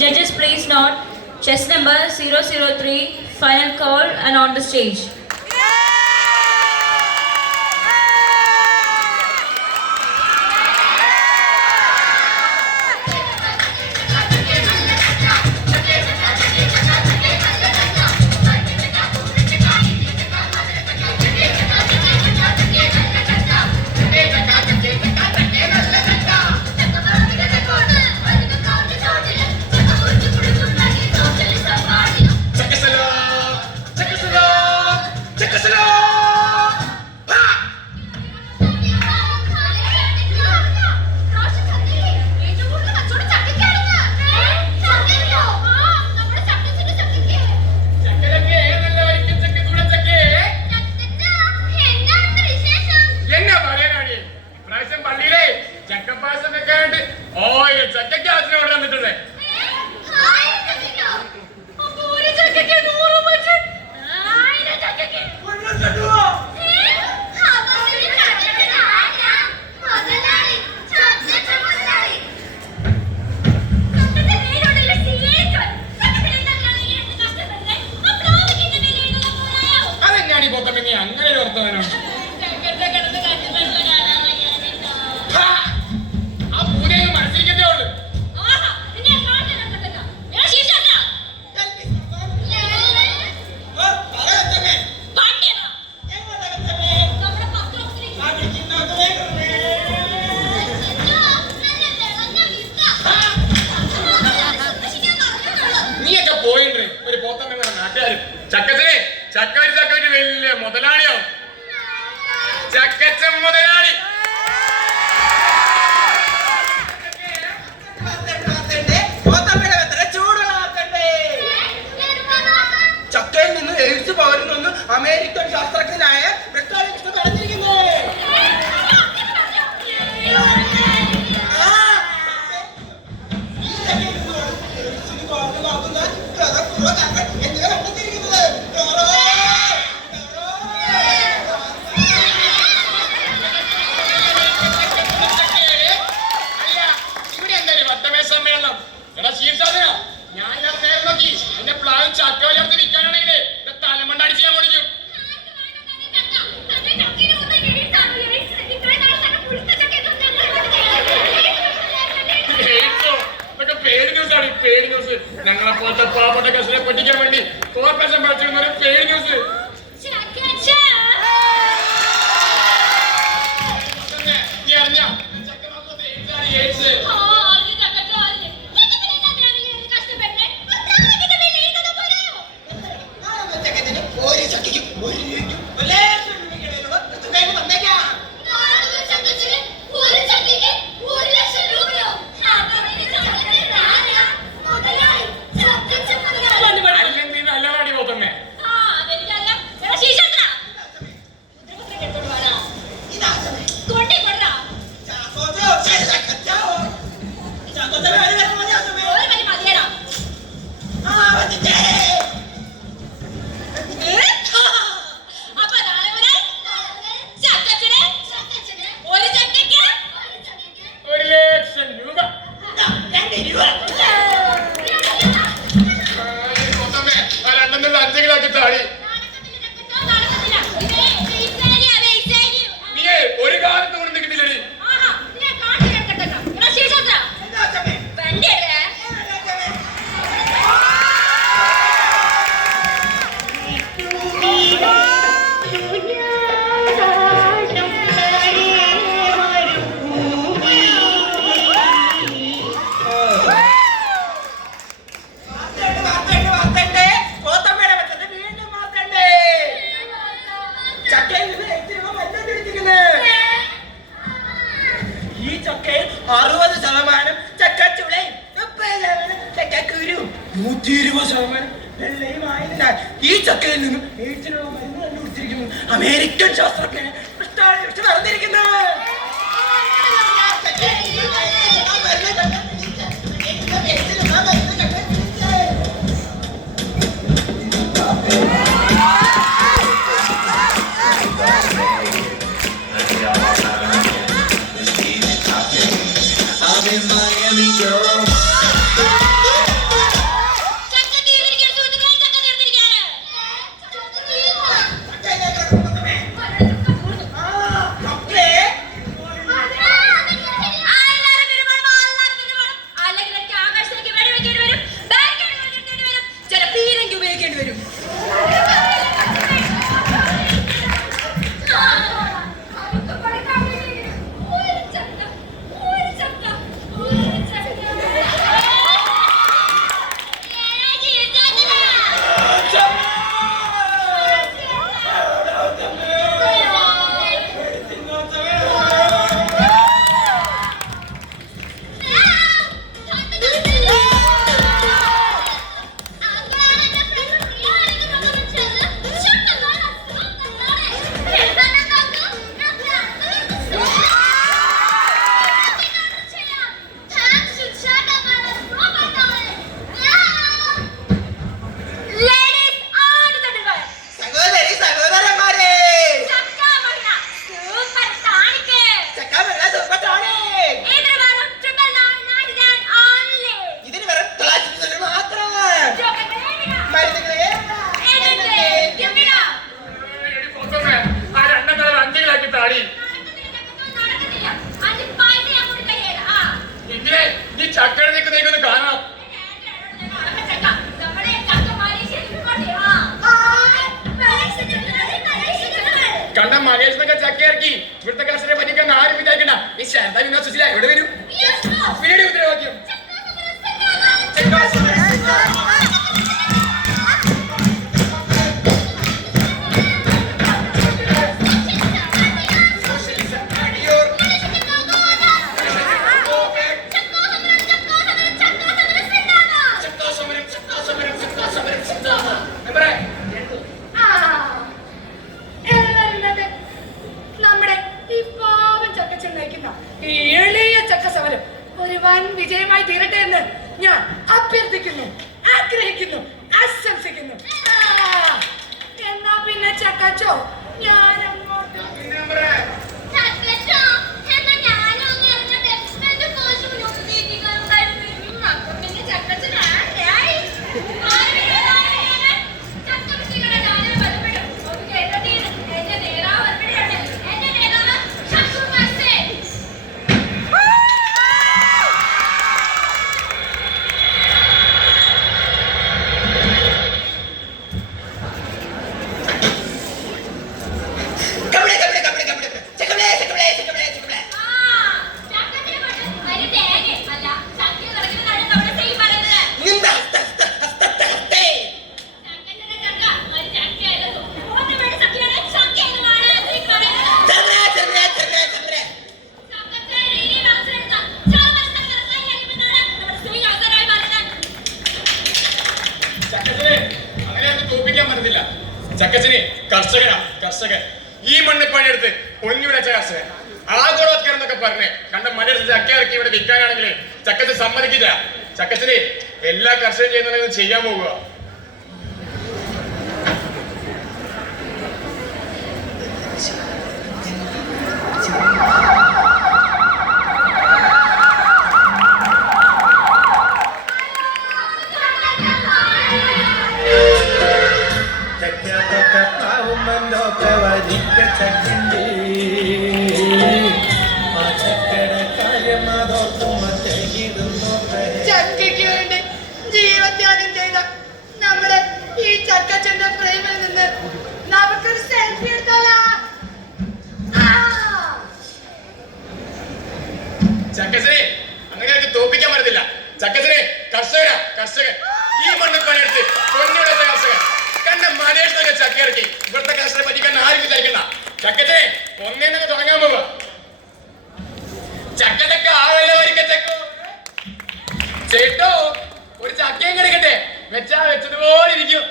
Judges, please note, chess number 003, final call and on the stage. ചക്കവരി വലിയ മുതലാളിയോ ചക്കച്ചൻ മുതലാളി ചക്കയിൽ നിന്ന് എഴുത്തു പകരുന്നു അമേരിക്കൻ ശാസ്ത്രജ്ഞനായ ബ്രിട്ടാനിസ്റ്റ് പറഞ്ഞിരിക്കുന്നു. ഞങ്ങളെ പോലത്തെ പാവപ്പെട്ട കർഷകരെ പറ്റിക്കാൻ വേണ്ടി കോർപ്പറേഷൻ പഠിച്ചിരുന്ന ഒരു പേര് ന്യൂസ്. നീ അറിഞ്ഞ ഈ ചക്കയിൽ 60% ചക്കച്ചുളയും 30% ചക്കക്കുരും 120% വെള്ളയുമായതിനാൽ ഈ ചക്കയിൽ നിന്നും എയ്ഡ്സിനുള്ള മരുന്ന് കണ്ടുപിടിച്ചിരിക്കുന്നു American ശാസ്ത്രജ്ഞനെ നടന്നിരിക്കുന്നു. I'm in Miami, girl. ഇറക്കി ഇവിടുത്തെ കർഷകരെ പറ്റിക്കാൻ ആരും വിചാരിക്കണ്ട. ഈ ശാന്ത വിനോദ സുശീല എവിടെ വരും? പിന്നീട് ഉത്തരവാക്യം നമ്മുടെ ഈ പാവം ചക്കച്ചൻ നയിക്കുന്ന ഈ എളിയ ചക്ക സമരം ഒരു വൻ വിജയമായി തീരട്ടെ എന്ന് ഞാൻ അഭ്യർത്ഥിക്കുന്നു, ആഗ്രഹിക്കുന്നു, ആശംസിക്കുന്നു. എന്നാ പിന്നെ ചക്കച്ചോ ഞാൻ അങ്ങോട്ട് ചക്കച്ചന് കർഷകൻ ഈ മണ്ണ് പണിയെടുത്ത് പൊന്നുവിളച്ച കർഷകൻ ആഗോളോത്കരണം എന്നൊക്കെ പറഞ്ഞ് കണ്ട മണ്ണെടുത്ത് ചക്ക ഇറക്കി ഇവിടെ വിൽക്കാനാണെങ്കിൽ ചക്കച്ചൻ സമ്മതിക്കില്ല. ചക്കച്ചന് എല്ലാ കർഷകരും ചെയ്യുന്നുണ്ടെങ്കിൽ ചെയ്യാൻ പോവുക. ചക്കയ്ക്ക് വേണ്ടി ജീവത്യാഗം ചെയ്ത നമ്മുടെ ഈ ചക്കച്ചന്റെ പ്രേമിൽ നിന്ന് നമുക്കൊരു സെൽഫി എടുത്താലാ? ചക്കച്ചനെ അങ്ങനെ തോപ്പിക്കാൻ പറ്റത്തില്ല. ചക്കച്ചനെ കർഷകൻ ഈ മണ്ണ് പണിയെടുത്ത് പൊന്നുവിളച്ച കർഷകൻ കണ്ട മനേഷ് ചക്ക ഇറക്കി ഇവിടുത്തെ കർഷകരെ പറ്റിക്കാൻ ആരും വിചാരിക്കണ്ട. ചക്കച്ചനെ ഒന്നേന്നൊക്കെ തുടങ്ങാൻ പോവുക. ചക്കച്ചക്ക ആവല്ല വരിക്ക ചക്കോ ചേട്ടോ ഒരു ചക്കയും കിടക്കട്ടെ വെച്ചാ വെച്ചതുപോലെ ഇരിക്കും.